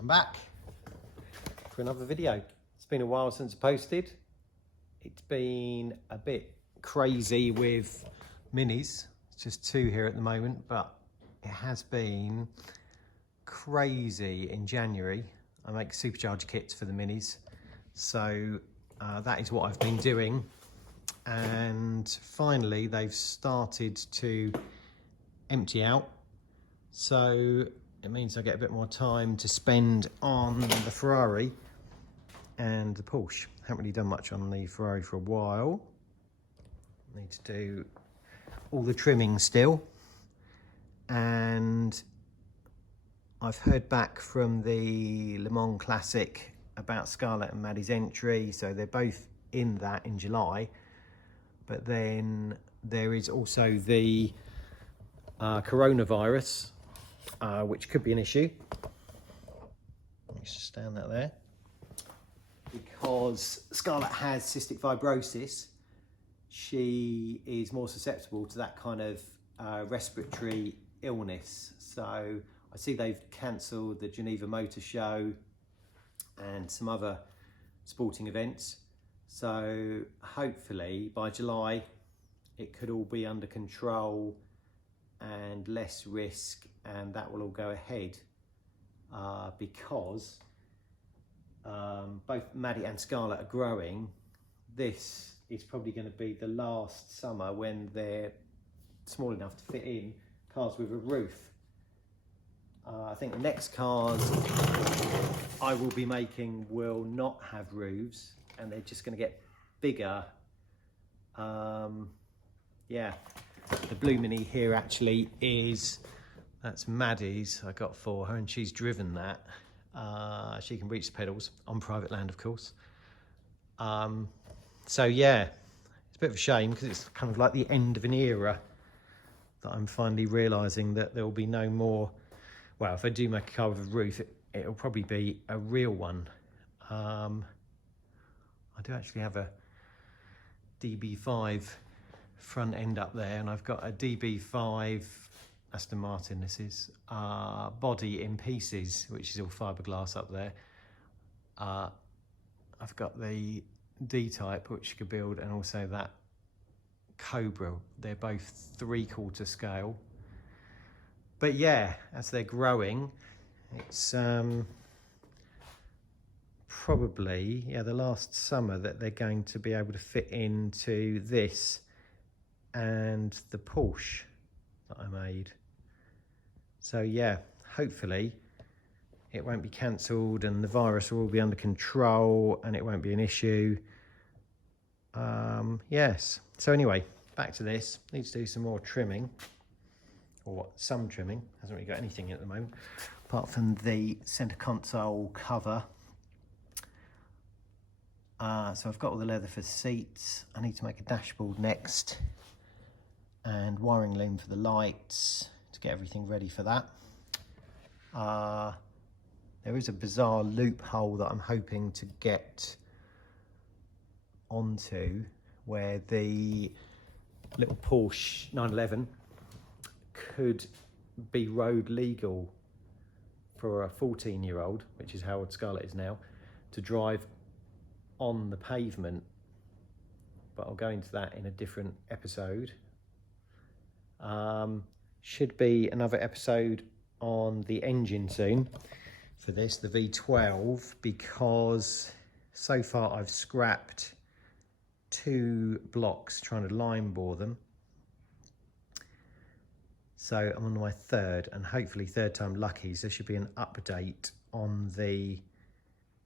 I'm back for another video. It's been a while since I posted. It's been a bit crazy with minis. It's just two here at the moment, but it has been crazy in January. I make supercharger kits for the minis, so that is what I've been doing. And finally they've started to empty out, so it means I get a bit more time to spend on the Ferrari and the Porsche. Haven't really done much on the Ferrari for a while. Need to do all the trimming still, and I've heard back from the LeMans Classic about Scarlett and Maddie's entry, so they're both in that in July. But then there is also the coronavirus, which could be an issue. Let's just stand that there. Because Scarlett has cystic fibrosis, she is more susceptible to that kind of respiratory illness. So I see they've cancelled the Geneva Motor Show and some other sporting events. So hopefully by July it could all be under control and less risk, and that will all go ahead because both Maddie and Scarlett are growing. This is probably going to be the last summer when they're small enough to fit in cars with a roof. I think the next cars I will be making will not have roofs, and they're just going to get bigger. Yeah, the blue Mini here actually that's Maddie's. I got for her and she's driven that. She can reach the pedals on private land, of course. So yeah, it's a bit of a shame because it's kind of like the end of an era that I'm finally realising that there will be no more. Well, if I do make a car with a roof, it'll probably be a real one. I do actually have a DB5 front end up there, and I've got a DB5 Aston Martin, this is, body in pieces, which is all fiberglass up there. I've got the D-Type, which you could build, and also that Cobra. They're both 3/4 scale. But yeah, as they're growing, it's probably, yeah, the last summer that they're going to be able to fit into this and the Porsche that I made. So yeah, hopefully it won't be cancelled and the virus will all be under control and it won't be an issue. Yes, so anyway, back to this. Need to do some more trimming, or some trimming. Hasn't really got anything at the moment apart from the centre console cover. So I've got all the leather for the seats. I need to make a dashboard next, and wiring loom for the lights to get everything ready for that. There is a bizarre loophole that I'm hoping to get onto, where the little Porsche 911 could be road legal for a 14-year-old, which is how old Scarlett is now, to drive on the pavement. But I'll go into that in a different episode. Should be another episode on the engine soon for this, the V12, because so far I've scrapped 2 blocks trying to line bore them. So I'm on my third, and hopefully third time lucky. So there should be an update on the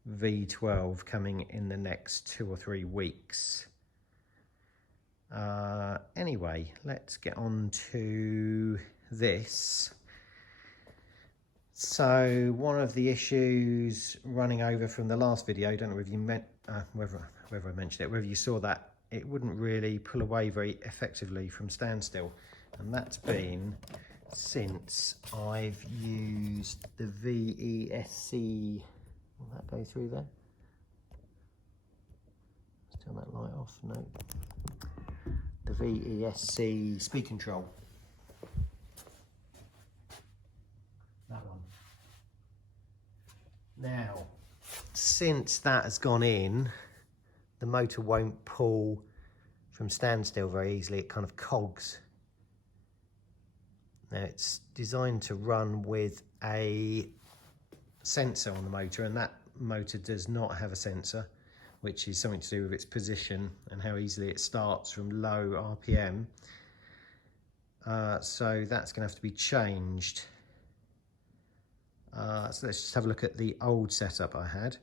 V12 coming in the next 2 or 3 weeks. Anyway, let's get on to this. So one of the issues running over from the last video, I don't know if you meant whether I mentioned it, whether you saw that it wouldn't really pull away very effectively from standstill, and that's been since I've used the VESC. Will that go through there? Let's turn that light off. No. The VESC speed control. That one. Now, since that has gone in, the motor won't pull from standstill very easily. It kind of cogs. Now, it's designed to run with a sensor on the motor, and that motor does not have a sensor, which is something to do with its position and how easily it starts from low RPM. So that's going to have to be changed. So let's just have a look at the old setup I had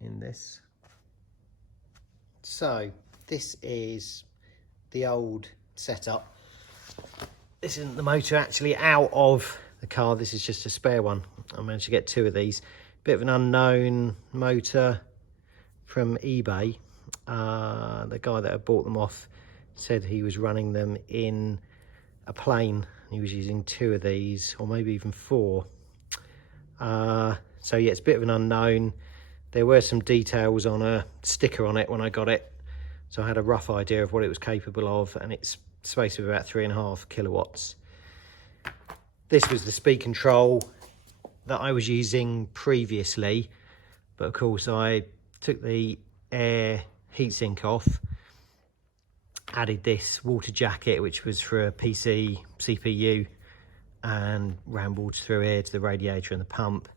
in this. So this is the old setup. This isn't the motor actually out of the car, this is just a spare one. I managed to get two of these. Bit of an unknown motor from eBay. The guy that I bought them off said he was running them in a plane. He was using two of these, or maybe even four. So yeah, it's a bit of an unknown. There were some details on a sticker on it when I got it, so I had a rough idea of what it was capable of, and it's supposed to be about 3.5 kilowatts. This was the speed control that I was using previously, but of course I took the air heatsink off, added this water jacket, which was for a PC CPU, and ran water through here to the radiator and the pump.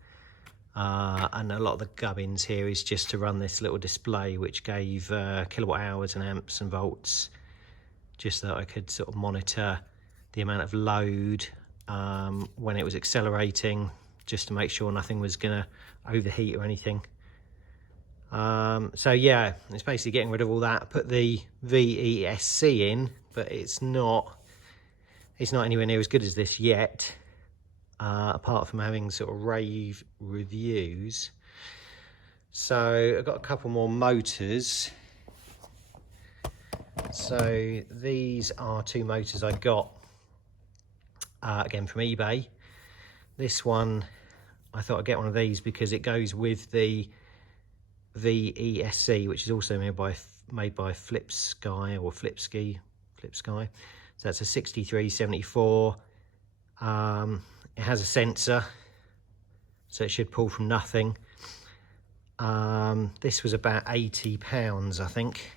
And a lot of the gubbins here is just to run this little display which gave kilowatt hours and amps and volts, just so that I could sort of monitor the amount of load when it was accelerating, just to make sure nothing was gonna overheat or anything. So yeah, it's basically getting rid of all that. Put the VESC in, but it's not anywhere near as good as this yet, apart from having sort of rave reviews. So I've got a couple more motors. So these are two motors I got again from eBay. This one, I thought I'd get one of these because it goes with the VESC, which is also made by Flipsky or Flipsky. So that's a 6374. It has a sensor, so it should pull from nothing. This was about £80, I think.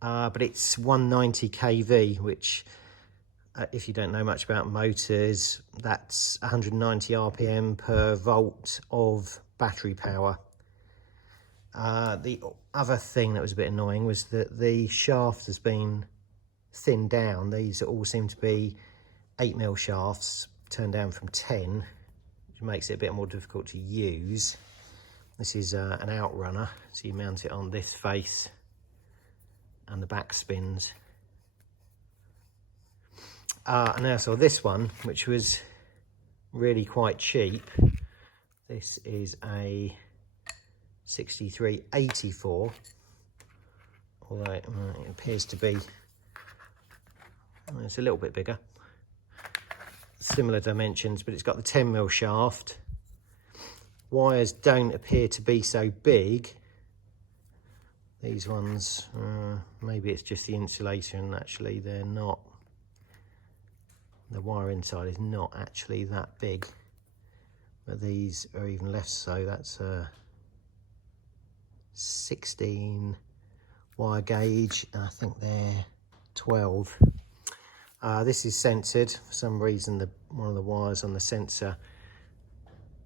But it's 190 kV, which, if you don't know much about motors, that's 190 RPM per volt of battery power. The other thing that was a bit annoying was that the shaft has been thinned down. These all seem to be 8mm shafts, turned down from 10, which makes it a bit more difficult to use. This is an outrunner, so you mount it on this face and the back spins. And then I saw this one, which was really quite cheap. This is a 6384, although it appears to be, it's a little bit bigger. Similar dimensions, but it's got the 10mm shaft. Wires don't appear to be so big. These ones, maybe it's just the insulator, and actually they're not. The wire inside is not actually that big, but these are even less so. That's a 16 wire gauge, and I think they're 12. This is censored. For some reason, one of the wires on the sensor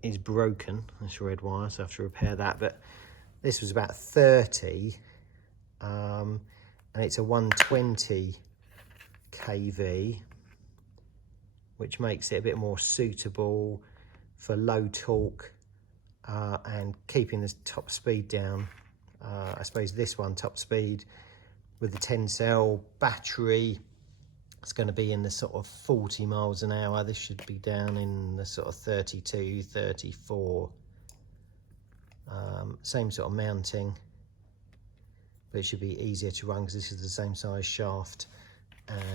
is broken. This red wire, so I have to repair that. But this was about 30, and it's a 120 kV, which makes it a bit more suitable for low torque and keeping the top speed down. I suppose this one, top speed, with the 10-cell battery, it's going to be in the sort of 40 miles an hour. This should be down in the sort of 32, 34. Same sort of mounting, but it should be easier to run because this is the same size shaft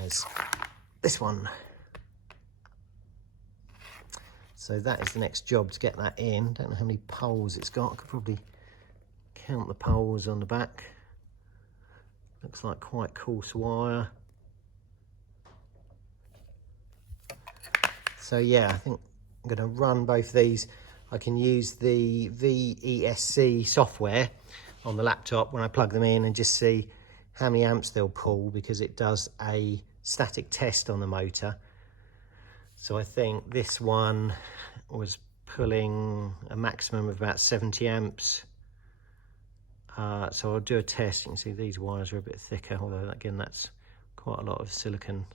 as this one. So that is the next job, to get that in. Don't know how many poles it's got. I could probably count the poles on the back. Looks like quite coarse wire. So yeah, I think I'm going to run both of these. I can use the VESC software on the laptop when I plug them in and just see how many amps they'll pull, because it does a static test on the motor. So I think this one was pulling a maximum of about 70 amps. So I'll do a test. You can see these wires are a bit thicker, although again that's quite a lot of silicon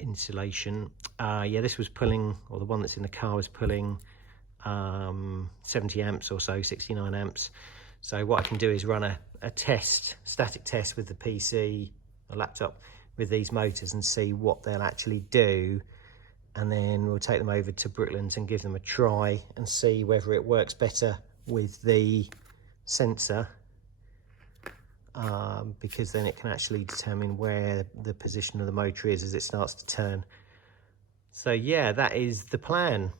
insulation. Yeah, this was pulling, or the one that's in the car was pulling 70 amps or so, 69 amps. So what I can do is run a test, static test with the PC or laptop with these motors and see what they'll actually do, and then we'll take them over to Brooklands and give them a try and see whether it works better with the sensor, because then it can actually determine where the position of the motor is as it starts to turn. So yeah, that is the plan.